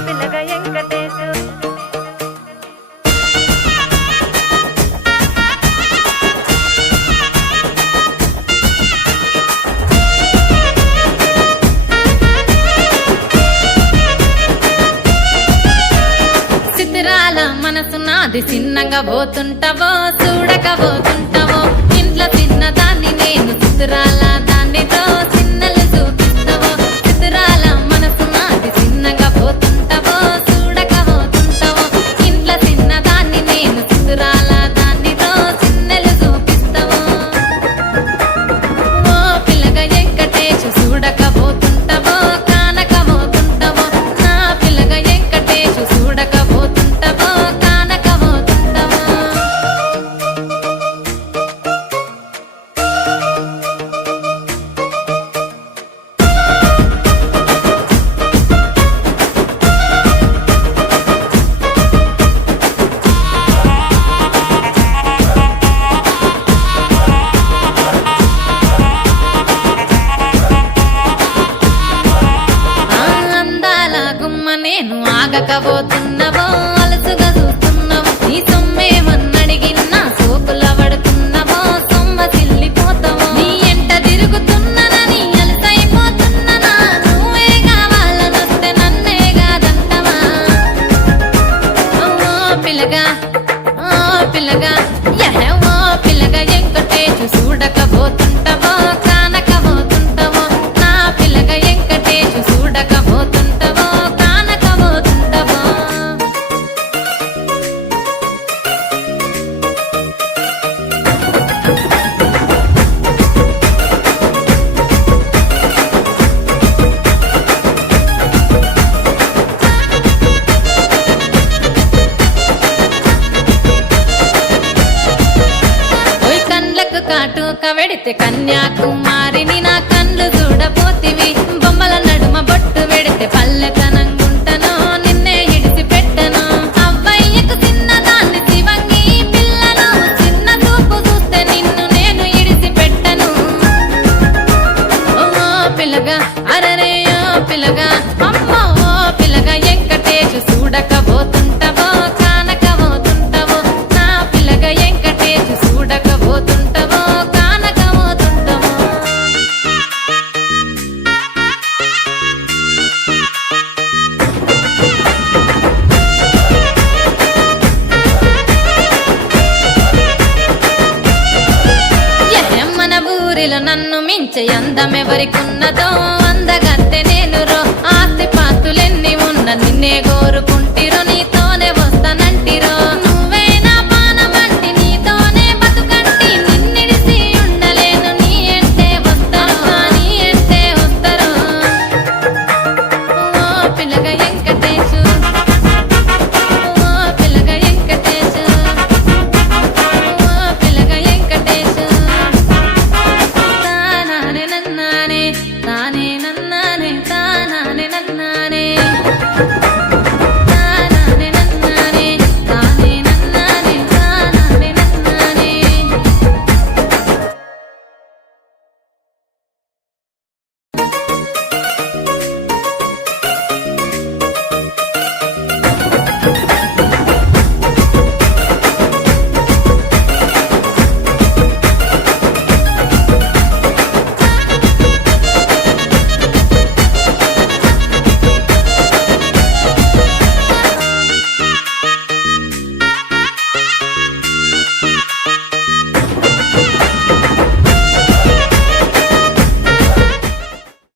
పిల్లగ వెంకటేశు చిత్రాల మనసు నాది చిన్నగా పోతుంటావో చూడకపోతుంటావో ఇంట్లో చిన్నదాన్ని నేను చిత్రాల దానితో చిన్నలు చూపిస్తావో చిత్రాల మనసు నాది చిన్నగా పోతుంటావో చూడకపోతుంటావో ఇంట్లో చిన్నదాన్ని నేను చిత్రాల దానితో చిన్నలు చూపిస్తావో ఓ పిల్లగా వెంకటేశు చూడకపోతుంటావో కానకపోతుంటావో నా పిల్లగా వెంకటేశు చూడకపోతుంటావో కానకపోతుంటావో అందాల గుమ్మ నేను ఆగకపోతున్నావో అలసుగా చూస్తున్నావో నీ సొమ్మేమన్నడిగినా సోకుల పడుతున్నావో సొమ్మ సిల్లిపోతావో నీ ఎంట తిరుగుతున్నానని అలసైపోతున్నానా నువ్వే కావాలనొస్తే నన్నే కాదంటవా ఓ పిల్లగా ఓ పిల్లగా ఓ పిల్లగా వెంకటేశు చూడకపోతుంటావో కానకపోతుంటావో నా పిల్లగా వెంకటేశు చూడకపోతుంటావో కానకపోతుంటావో ఓయ్ కండ్లకు కాటుక వెడితే కన్యాకుమారిని నా కండ్లు చూడపోతివి బొమ్మల నడుమ బొట్టు వెడితే పల్లెతనంగుంటను నిన్నే ఇడిసి పెట్టను అవ్వయ్యకు చిన్నదాన్ని శివంగి పిల్లను చిన్న చూపు చూస్తే నిన్ను నేను ఇడిసి పెట్టను ఓ పిల్లగా అరరే ఓ పిల్లగా అమ్మో ఓ పిల్లగా వెంకటేశు చూడకపోతుంటావో కానకపోతుంటావో నా పిల్లగా వెంకటేశు చూడకపోతుంటావో కానకపోతుంటావో మన ఊరిలో నన్ను మించే అందమెవరికున్నదో